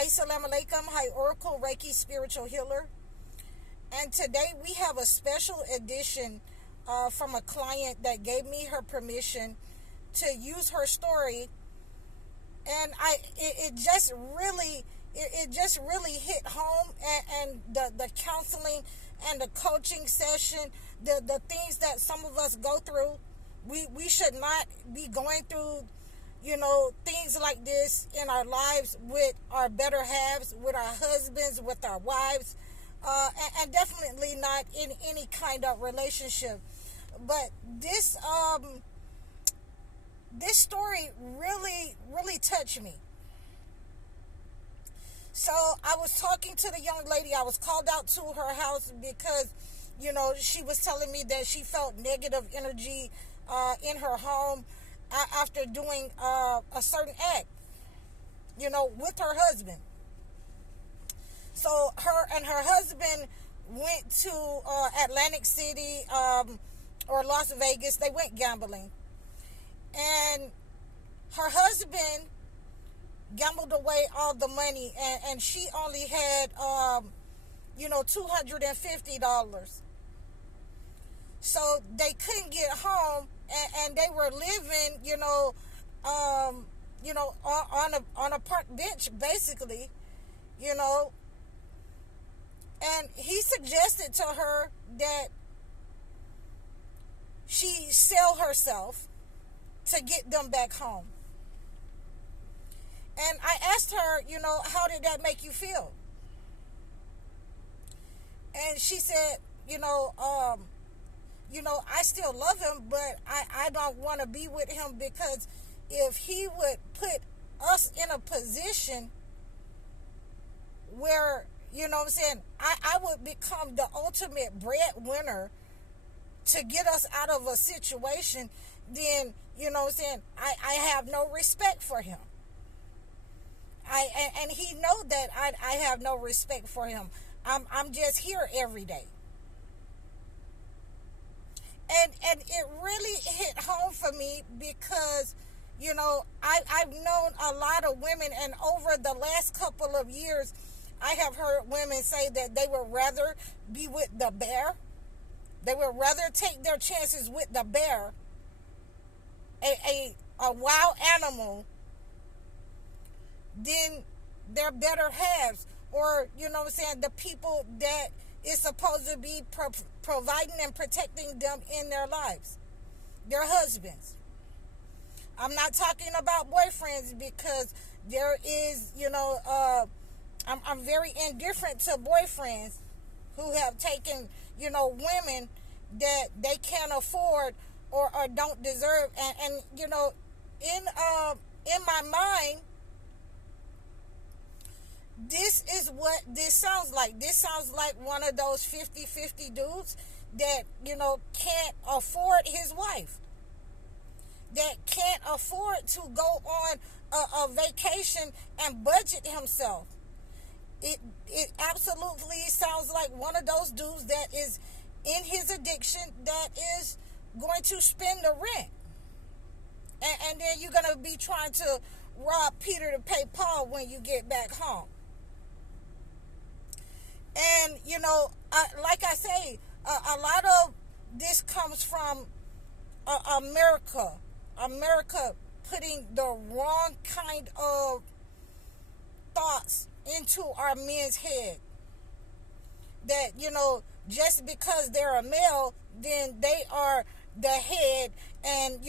Assalamu alaikum. Hi, Oracle Reiki Spiritual Healer. And today we have a special edition from a client that gave me her permission to use her story. And it just really hit home, and the counseling and the coaching session, the things that some of us go through. We should not be going through, things like this in our lives with our better halves, with our husbands, with our wives, and definitely not in any kind of relationship. But this story really touched me. So I was talking to the young lady. I was called out to her house because, she was telling me that she felt negative energy in her home after doing a certain act, with her husband. So her husband went to Atlantic City or Las Vegas. They went gambling. And her husband gambled away all the money, and she only had, $250. So they couldn't get home, and they were living, on a park bench, basically, And he suggested to her that she sell herself to get them back home. And I asked her, how did that make you feel? And she said, I still love him, but I don't want to be with him, because if he would put us in a position where, I would become the ultimate breadwinner to get us out of a situation, then, I have no respect for him. And he know that I have no respect for him. I'm just here every day. And it really hit home for me because, I've known a lot of women, and over the last couple of years, I have heard women say that they would rather be with the bear. They would rather take their chances with the bear, a wild animal, than their better halves, or, the people that is supposed to be providing and protecting them in their lives, their husbands. I'm not talking about boyfriends, because there is, I'm very indifferent to boyfriends who have taken, women that they can't afford or don't deserve. And in my mind, this is what this sounds like. This sounds like one of those 50-50 dudes that, can't afford his wife, that can't afford to go on a vacation and budget himself. It absolutely sounds like one of those dudes that is in his addiction, that is going to spend the rent. And then you're going to be trying to rob Peter to pay Paul when you get back home. And, like I say, a lot of this comes from America putting the wrong kind of thoughts into our men's head. That, just because they're a male, then they are the head, and,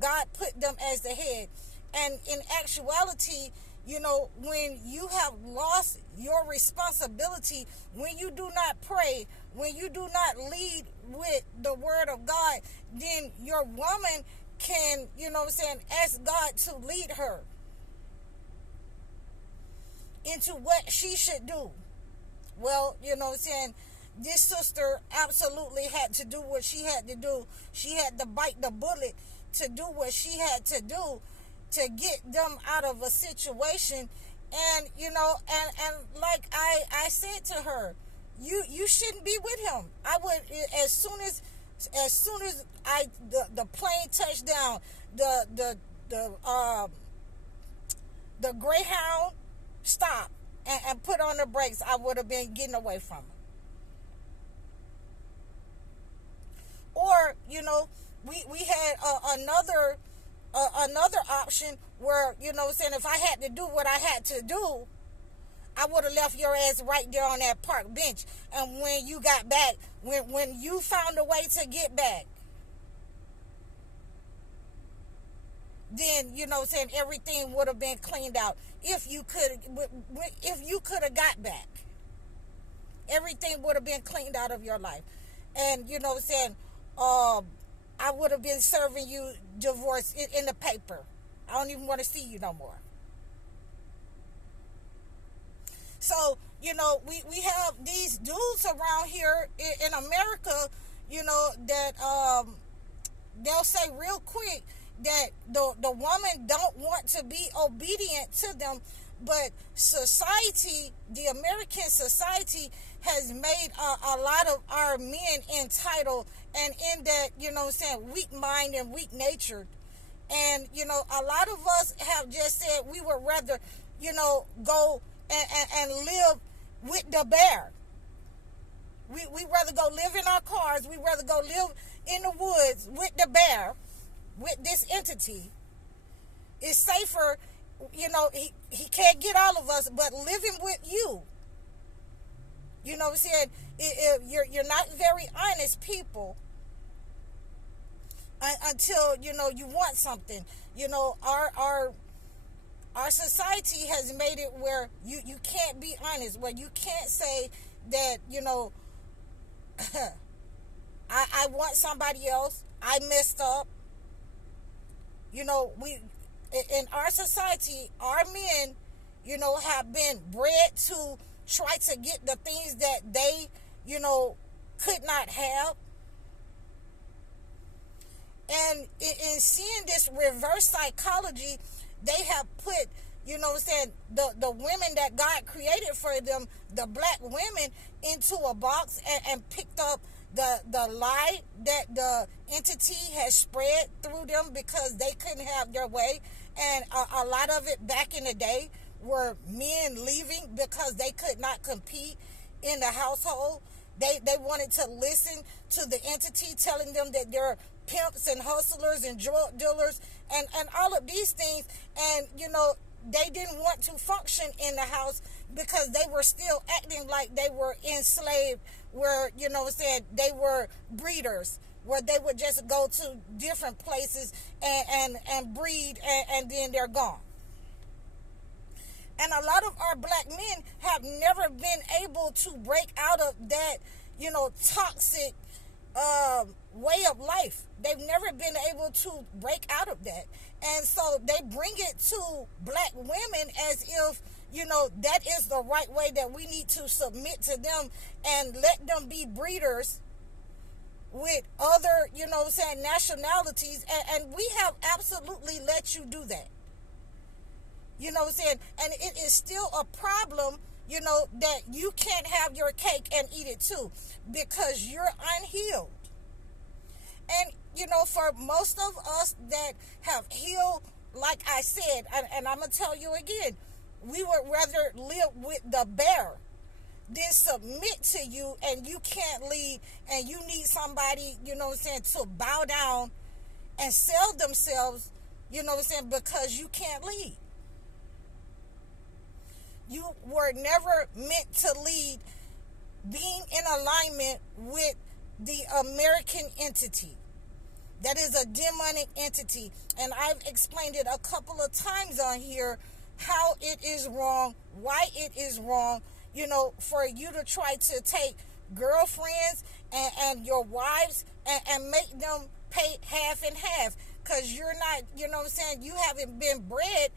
God put them as the head. And in actuality, when you have lost your responsibility, when you do not pray, when you do not lead with the word of God, then your woman can, ask God to lead her into what she should do. Well, this sister absolutely had to do what she had to do. She had to bite the bullet to do what she had to do to get them out of a situation. And, and like I said to her, you shouldn't be with him. I would, as soon as the plane touched down, the Greyhound stopped, and put on the brakes, I would have been getting away from it. Or, we had another option where, saying, if I had to do what I had to do, I would have left your ass right there on that park bench. And when you got back, when you found a way to get back, then, saying, everything would have been cleaned out. If you could have got back, everything would have been cleaned out of your life. And, saying, I would have been serving you divorce in the paper. I don't even want to see you no more. So, we have these dudes around here in America, that they'll say real quick that the woman don't want to be obedient to them, but society, the American society, has made a lot of our men entitled, and in that, weak mind and weak natured. And, a lot of us have just said we would rather, go and live with the bear. We rather go live in our cars. We rather go live in the woods with the bear, with this entity. It's safer, he can't get all of us, but living with you. You know what I'm saying? You're not very honest people until, you want something. Our society has made it where you can't be honest, where you can't say that, I want somebody else, I messed up. We in our society, our men, have been bred to try to get the things that they, could not have. And in seeing this reverse psychology, they have put, the women that God created for them, the black women, into a box and picked up the lie that the entity has spread through them because they couldn't have their way. And a lot of it back in the day were men leaving because they could not compete in the household. They wanted to listen to the entity telling them that they're pimps and hustlers and drug dealers and all of these things. And, they didn't want to function in the house because they were still acting like they were enslaved, where, they were breeders, where they would just go to different places and breed and then they're gone. And a lot of our black men have never been able to break out of that, toxic way of life. They've never been able to break out of that. And so they bring it to black women as if, that is the right way, that we need to submit to them and let them be breeders with other, nationalities. And we have absolutely let you do that. And it is still a problem, that you can't have your cake and eat it too, because you're unhealed. And, for most of us that have healed, like I said, and I'm going to tell you again, we would rather live with the bear than submit to you, and you can't lead, and you need somebody, to bow down and sell themselves, because you can't lead. You were never meant to lead being in alignment with the American entity. That is a demonic entity. And I've explained it a couple of times on here, how it is wrong, why it is wrong, for you to try to take girlfriends and your wives and make them pay half and half. Because you're not, you haven't been bred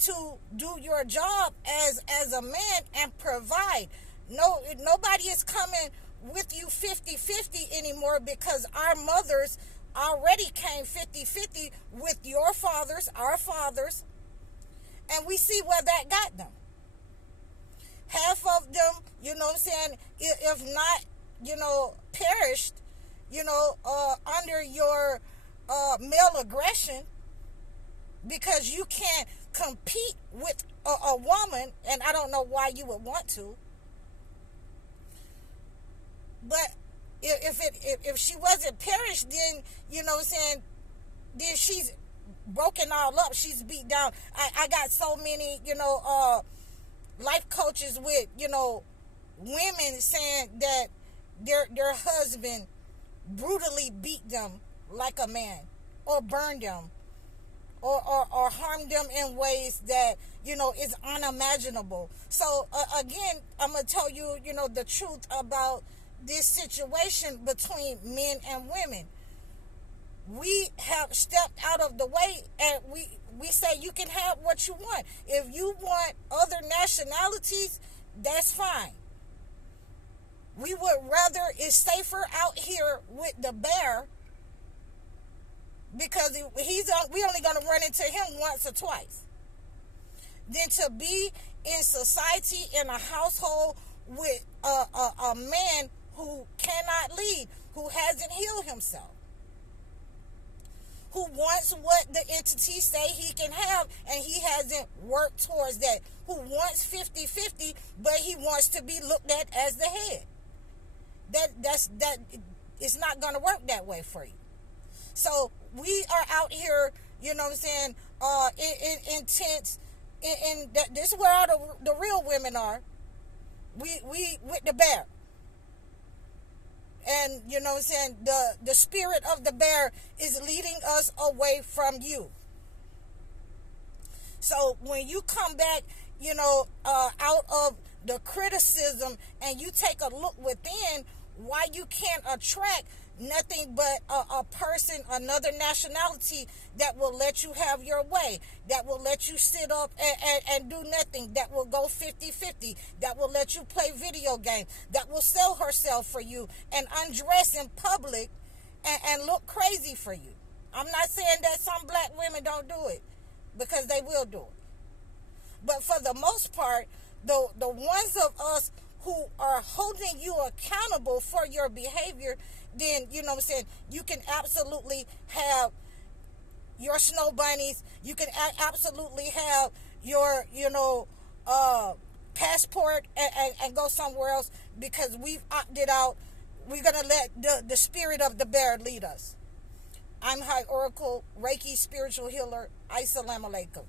to do your job as a man and provide. No, nobody is coming with you 50-50 anymore, because our mothers already came 50-50 with your fathers, our fathers, and we see where that got them. Half of them, if not, perished, under your male aggression, because you can't compete with a woman, and I don't know why you would want to. But if she wasn't perished, then, you know what I'm saying, then she's broken all up. She's beat down. I got so many, life coaches with, women saying that their husband brutally beat them like a man, or burned them, or harmed them in ways that, is unimaginable. So again, I'm gonna tell you, the truth about this situation between men and women. We have stepped out of the way, and we say you can have what you want. If you want other nationalities, that's fine. We would rather it's safer out here with the bear, because we only going to run into him once or twice, than to be in society, in a household with a man who cannot lead, who hasn't healed himself, who wants what the entities say he can have, and he hasn't worked towards that, who wants 50-50, but he wants to be looked at as the head. That it's not going to work that way for you. So we are out here, you know what I'm saying, intense, in this is where all the real women are. We with the bear. And, you know what I'm saying, the spirit of the bear is leading us away from you. So when you come back, out of the criticism, and you take a look within, why you can't attract nothing but a person, another nationality, that will let you have your way, that will let you sit up and do nothing, that will go 50-50, that will let you play video games, that will sell herself for you and undress in public and look crazy for you. I'm not saying that some black women don't do it, because they will do it. But for the most part, the ones of us who are holding you accountable for your behavior, then, you know what I'm saying, you can absolutely have your snow bunnies. You can absolutely have your, passport and go somewhere else, because we've opted out. We're going to let the spirit of the bear lead us. I'm High Oracle, Reiki spiritual healer. Assalamu alaikum.